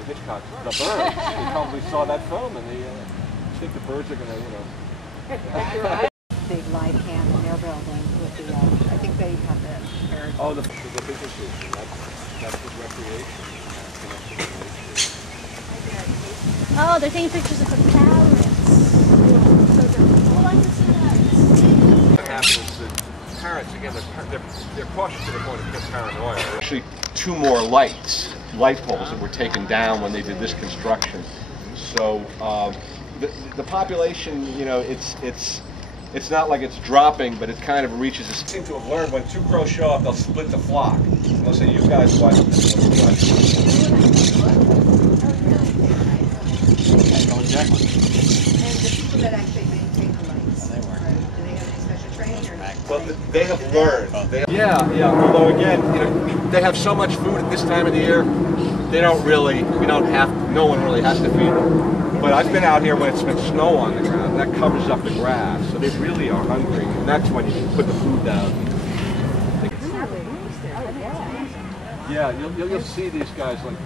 for Hitchcock, The Birds. They probably saw that film and they think the birds are going to, you know. Big live camp in their building with the, I think they have the Parrots. Oh, the business station. That's the recreation. Oh, they're taking pictures of the parrots. Oh, I can see that. What happens is that parrots, again, they're cautious to the point of getting paranoia. Actually, 2 more light poles that were taken down when they did this construction. So the population, you know, it's not like it's dropping, but it kind of reaches. They seem to have learned when 2 crows show up, they'll split the flock. And they'll say, "You guys watch this one." And the people that actually maintain the lights, do they have any special training or? Well, they have learned. Yeah. Although again, you know, they have so much food at this time of the year. They don't really. No one really has to feed them. But I've been out here when it's been snow on the ground. That covers up the grass, so they really are hungry. And that's when you put the food down. Yeah, you'll see these guys like.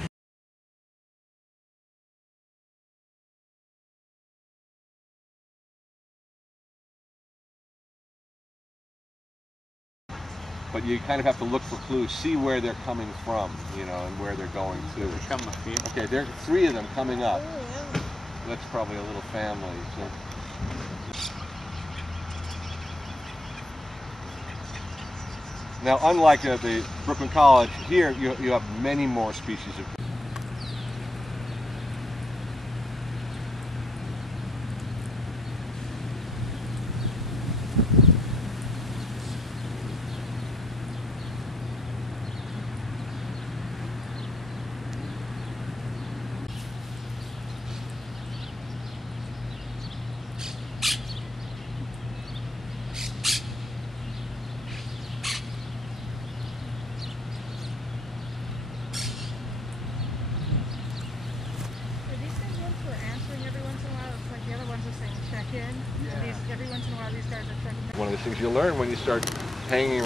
But you kind of have to look for clues, see where they're coming from, you know, and where they're going to. Okay, there are 3 of them coming up. That's probably a little family. So. Now, unlike the Brooklyn College, here you have many more species of. Every once in a while, these guys are checking. One of the things you learn when you start hanging